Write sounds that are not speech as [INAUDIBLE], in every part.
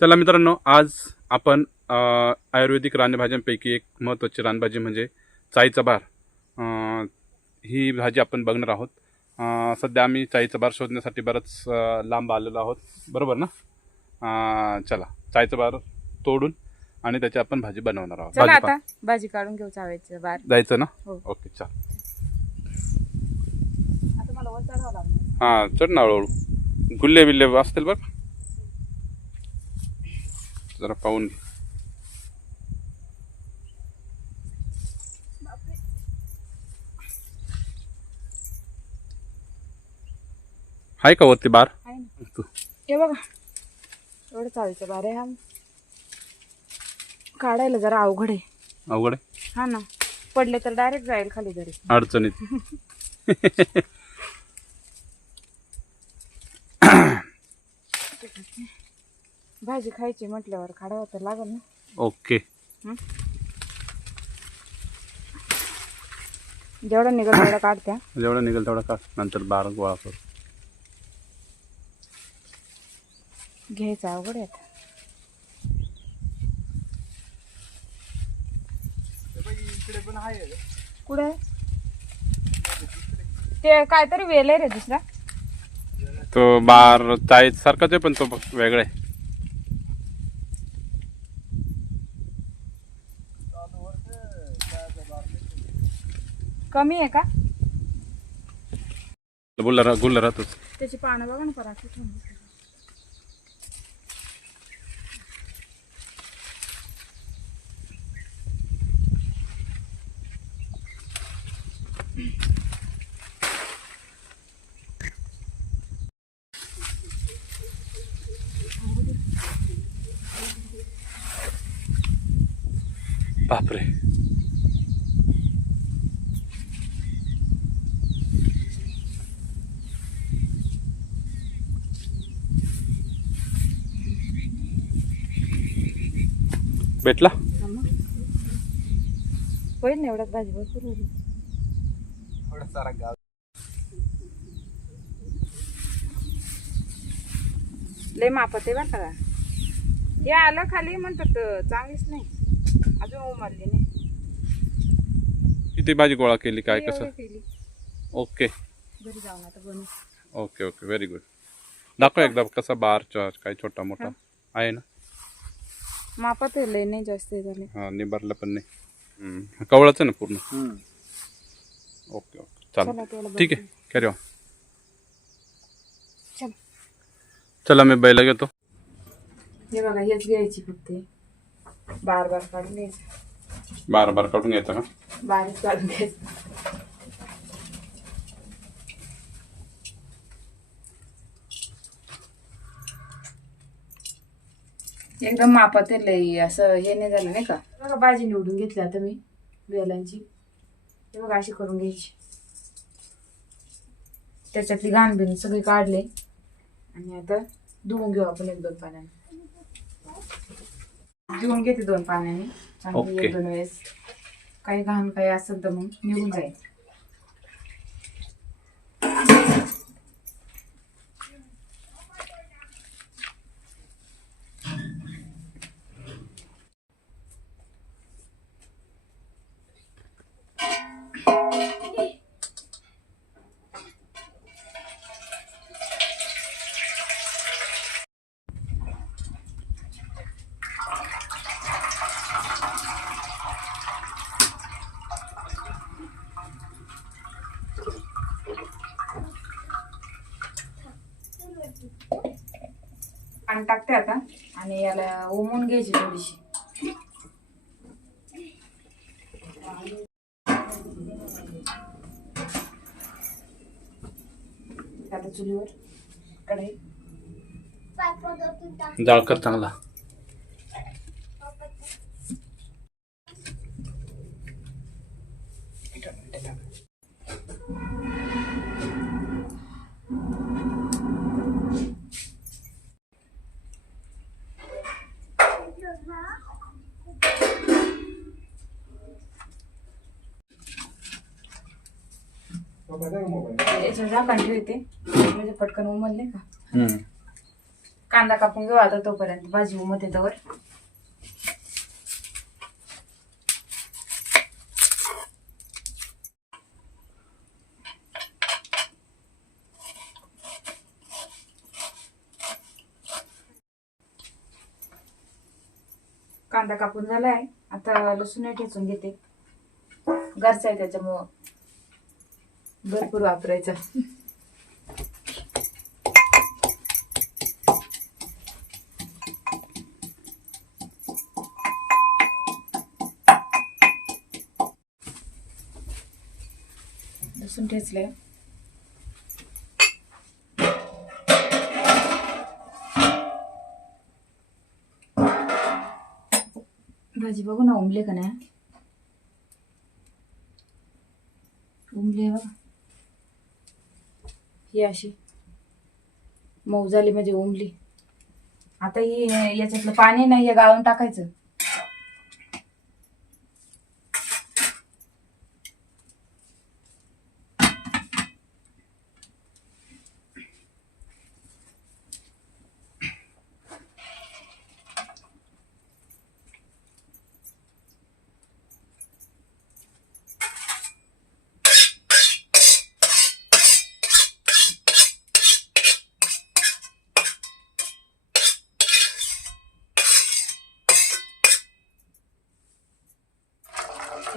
चला मित्रांनो आज आपण आयुर्वेदिक रानभाज्यांपैकी एक महत्त्वाची रानभाजी म्हणजे चाईचा बार. अ, ही भाजी आपण बघणार आहोत. सध्या आम्ही चाईचा बार शोधण्यासाठी बरंच लांब आलेलो आहोत. बरोबर ना? चला चाईचा बार तोडून आणि त्याची आपण भाजी बनवणार आहोत. चला भाजी पा- आता भाजी काढून घेऊ चावायचं बार. जायचं ना? हो. ओके चल. हां चढ ना हळूहळू. गुल्ले बिल्ले असतील बघ जरा पाहून घे. आहे का वरती बार? हे बघा. एवढं बार आहे हा. काढायला जरा अवघड आहे. अवघड आहे? हा ना. पडले तर डायरेक्ट जाईल खाली घरी. अडचणीत. [LAUGHS] भाजी खायची म्हटल्यावर काढावं तर लागल ना. ओके. जेवढं निघल तेवढं काढत्या जेवढं निघेल तेवढं का नंतर बार गोळा कर. घ्यायचं अवघड आहे आता. कुठे ते काहीतरी वेल आहे रे दुसरा. तो बार चाय सारखाच आहे पण तो वेगळा आहे. कमी आहे का? गुल्ल गुल्ल राहतोच. त्याची पानं बघा ना पराठी बापरे. भेटला? होईल ना एवढ्यात भाजी भरपूर होईल. लय मापत आहे बरं का. हे आलं खाली म्हणतात चांगलीच नाही. अजून उमरली नाही. किती भाजी गोळा केली काय कसं? केली. ओके. घरी जाऊन आता बनवू. Okay okay. व्हेरी गुड दाखव एकदा कसा बार च- काय छोटा मोठा. आहे ना? मापात आहे लय नाही जास्त हे झाले. हा निबारला पण नाही. हम्म. कवळाच ना पूर्ण? Okay okay. चला चालेल ठीक आहे. कॅरी ऑन चल. चला मी बैला घेतो. हे बघा हेच घ्यायची फक्त हे. बार बार काढून घ्यायचं. बार बार काढून घ्यायचा का? बारीक काढून घ्यायचं. एकदम मापात लई असं हे नाही झालं नाही का? बघा भाजी निवडून घेतली आता मी वेलांची. हे बघा अशी करून घ्यायची. त्याच्यातली घाण बिन सगळी काढले. आणि आता धुवून घेऊ आपण एक दोन पाण्याने. धुवून घेते दोन पाण्याने. एक दोन वेळेस. काही घाण काही असेल तर मग निघून जाईल. पाणी टाकते आता आणि याला उमून घ्यायची थोडीशी. आता चुलीवर कढई. जाळ कर चांगला. याच्यावर झाकण ठेवते म्हणजे पटकन उमलले का? हम्म. कांदा कापून घेऊ आता तोपर्यंत. भाजी उमत येतवर कांदा कापून झालाय. आता लसूण ठेचून घेते. घरचा आहे त्याच्यामुळं. भरपूर वापरायचा. लसूण ठेचले भाजी बघू ना उमले का नाही उमली आहे बघा की अशी. मऊ झाली म्हणजे उमली. आता ही याच्यातलं पाणी नाही हे गाळून टाकायचं हे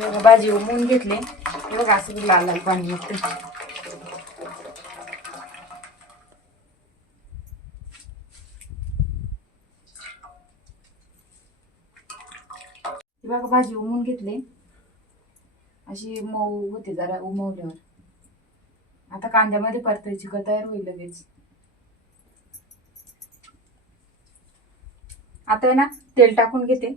बघा भाजी उमवून घेतले. हे बघा असं लाल लाल पाणी निघते बघा भाजी उमवून घेतले. अशी मऊ होते जरा उमवल्यावर आता कांद्यामध्ये परतायची का तयार होईल लगेच. आता आहे ना तेल टाकून घेते.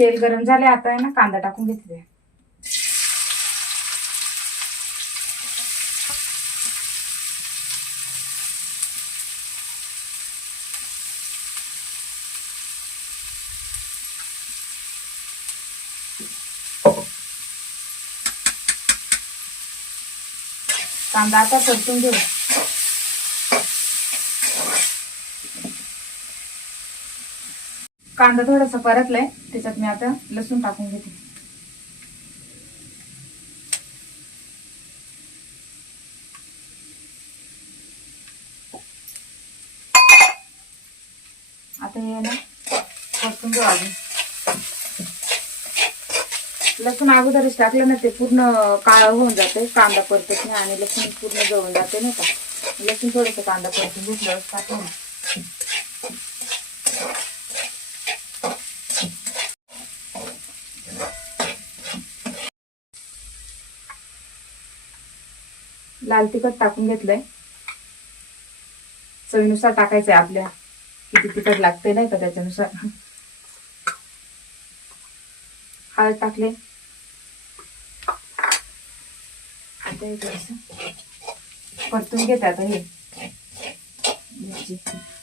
तेल गरम झाले आता आहे ना कांदा टाकून घेतले कांदा आता परतून घेऊ कांदा थोडासा परतलाय त्याच्यात मी आता लसूण टाकून घेते. आता हे ना परतून घेऊ अजून लसूण अगोदरच टाकलं ना ते पूर्ण काळं होऊन जाते कांदा परतत नाही आणि लसूण पूर्ण जळून जाते नाही का? लसूण थोडंसं कांदा परतून घेतलं टाकून. लाल तिखट टाकून घेतलंय. चवीनुसार टाकायचंय आपल्या. किती तिखट लागते नाही का त्याच्यानुसार. हळद टाकले. परतून घेतात आता हे.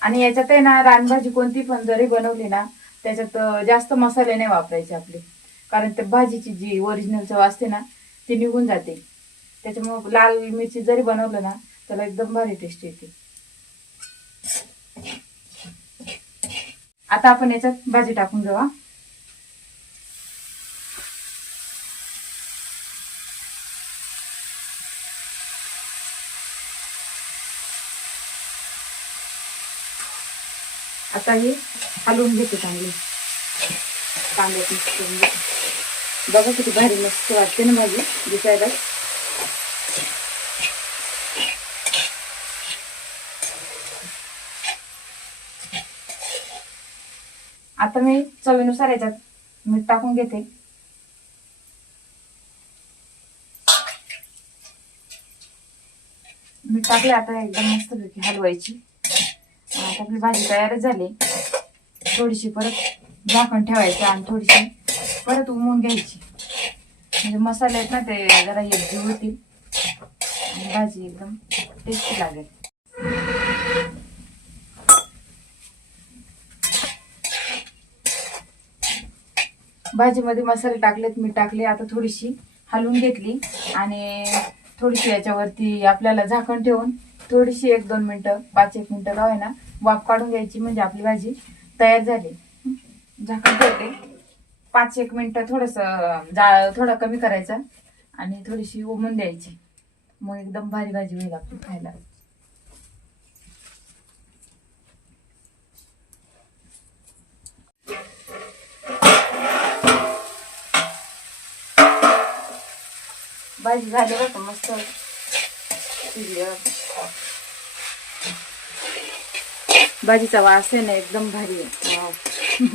आणि याच्यात आहे ना रानभाजी कोणती पण जरी बनवली ना त्याच्यात जास्त मसाले नाही वापरायचे आपले. कारण त्या भाजीची जी ओरिजिनल चव असते ना ती निघून जाते. त्याच्यामुळे लाल मिरची जरी बनवलं ना त्याला एकदम भारी टेस्ट येते. आता आपण याच्यात भाजी टाकून जाऊ आता हे हलवून घेते चांगली. कांद्यात बघा किती भारी मस्त वाटते ना भाजी दिसायला. आता मी चवीनुसार याच्यात मीठ टाकून घेते. मीठ टाकले आता एकदम मस्तपैकी हलवायची. आता आपली भाजी तयारच झाली. थोडीशी परत झाकण ठेवायचं आणि थोडीशी परत उमवून घ्यायची. म्हणजे मसाले आहेत ना ते जरा एकजीव होतील. आणि भाजी एकदम टेस्टी लागेल. भाजीमध्ये मसाले टाकलेत मी टाकले आता थोडीशी हलवून घेतली. आणि थोडीशी याच्यावरती आपल्याला झाकण ठेवून थोडीशी एक दोन मिनटं पाच एक मिनटं गाव आहे ना वाफ काढून घ्यायची म्हणजे आपली भाजी तयार झाली. झाकण ठेवते. पाच एक मिनटं थोडस जाळ थोडा कमी करायचा आणि थोडीशी उमून द्यायची. मग एकदम भारी भाजी होईल आपली खायला. भाजी झाली बरं का मस्त शिजली भाजीचा वास आहे ना एकदम भारी आहे.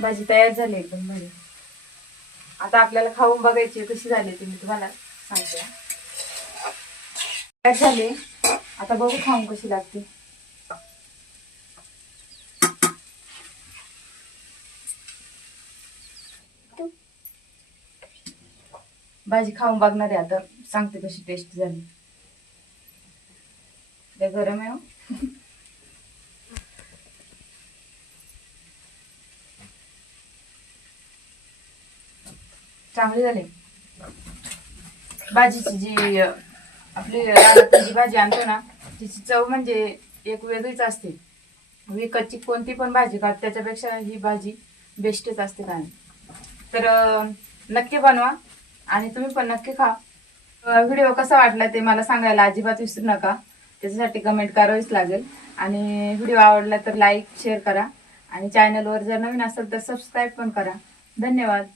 भाजी तयार झाली एकदम भारी. आता आपल्याला खाऊन बघायची आहे, कशी झाली ती मी तुम्हाला सांगते. तयार झाली. आता बघू खाऊन कशी लागते. भाजी खाऊन बघणार आहे आता. सांगते कशी टेस्ट झाली. ते गरम आहे हो. चांगली झाली. भाजीची जी आपली जी भाजी आणतो ना तिची चव म्हणजे एक वेगळीच असते. विकतची कोणती पण भाजी खात त्याच्यापेक्षा ही भाजी बेस्टच असते काय तर नक्की बनवा. आणि तुम्ही पण नक्की खा. व्हिडिओ कसा वाटला ते मला सांगायला अजिबात विसरू नका. त्याच्यासाठी कमेंट करावीच लागेल. आणि व्हिडिओ आवडला तर लाईक शेअर करा. आणि चॅनलवर जर नवीन असेल तर सबस्क्राईब पण करा. धन्यवाद.